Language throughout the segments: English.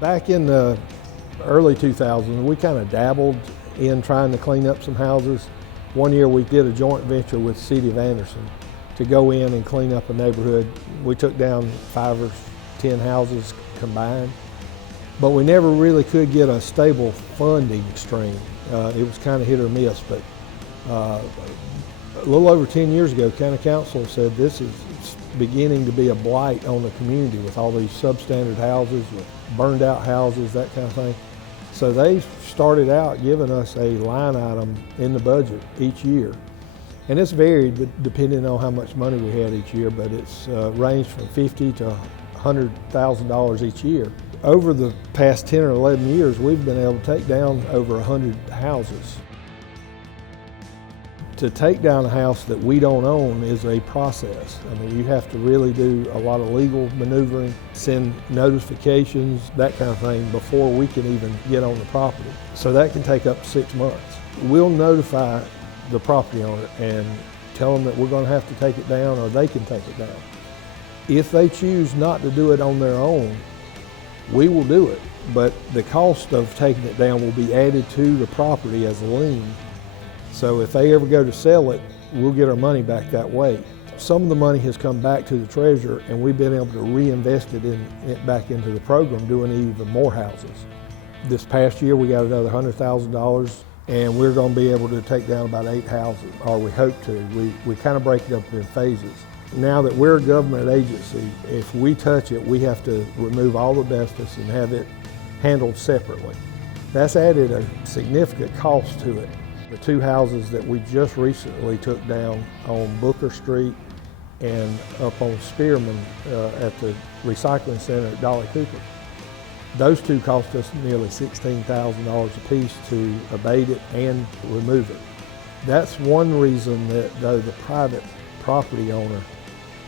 Back in the early 2000s, we kind of dabbled in trying to clean up some houses. One year we did a joint venture with the City of Anderson to go in and clean up a neighborhood. We took down 5 or 10 houses combined, but we never really could get a stable funding stream. It was kind of hit or miss, but a little over 10 years ago, County Council said this is beginning to be a blight on the community with all these substandard houses, with burned out houses, that kind of thing. So they started out giving us a line item in the budget each year. And it's varied depending on how much money we had each year, but it's ranged from $50,000 to $100,000 each year. Over the past 10 or 11 years, we've been able to take down over 100 houses. To take down a house that we don't own is a process. I mean, you have to really do a lot of legal maneuvering, send notifications, that kind of thing, before we can even get on the property. So that can take up to 6 months. We'll notify the property owner and tell them that we're going to have to take it down, or they can take it down. If they choose not to do it on their own, we will do it, but the cost of taking it down will be added to the property as a lien. So if they ever go to sell it, we'll get our money back that way. Some of the money has come back to the treasurer, and we've been able to reinvest it back into the program, doing even more houses. This past year, we got another $100,000, and we're going to be able to take down about 8 houses, or we hope to. We kind of break it up in phases. Now that we're a government agency, if we touch it, we have to remove all the asbestos and have it handled separately. That's added a significant cost to it. The 2 houses that we just recently took down on Booker Street and up on Spearman at the recycling center at Dolly Cooper, those 2 cost us nearly $16,000 a piece to abate it and remove it. That's one reason that though the private property owner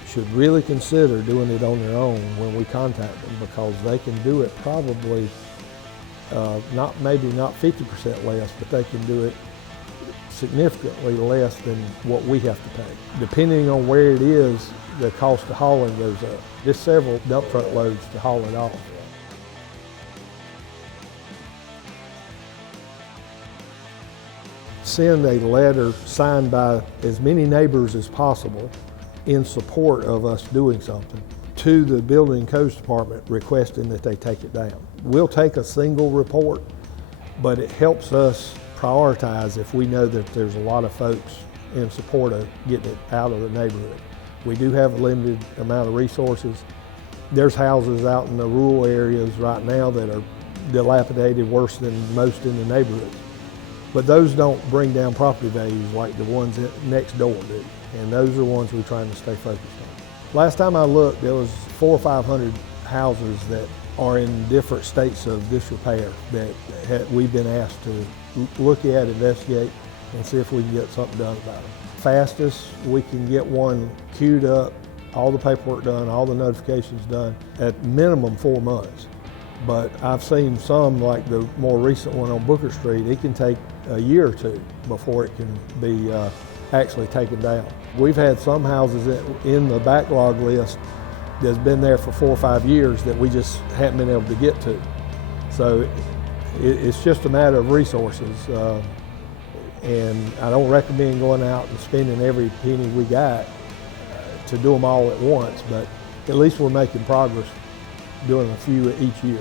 should really consider doing it on their own when we contact them, because they can do it probably maybe not 50% less, but they can do it significantly less than what we have to pay. Depending on where it is, the cost of hauling goes up. There's several dump truck loads to haul it off. Send a letter signed by as many neighbors as possible in support of us doing something to the Building and Codes Department requesting that they take it down. We'll take a single report, but it helps us prioritize if we know that there's a lot of folks in support of getting it out of the neighborhood. We do have a limited amount of resources. There's houses out in the rural areas right now that are dilapidated worse than most in the neighborhood. But those don't bring down property values like the ones next door do. And those are the ones we're trying to stay focused on. Last time I looked, there was 400 or 500 houses that are in different states of disrepair that we've been asked to look at, investigate, and see if we can get something done about them. Fastest we can get one queued up, all the paperwork done, all the notifications done, at minimum 4 months. But I've seen some, like the more recent one on Booker Street, it can take a year or 2 before it can be actually taken down. We've had some houses in the backlog list that's been there for 4 or 5 years that we just haven't been able to get to. So it's just a matter of resources. And I don't recommend going out and spending every penny we got to do them all at once, but at least we're making progress doing a few each year.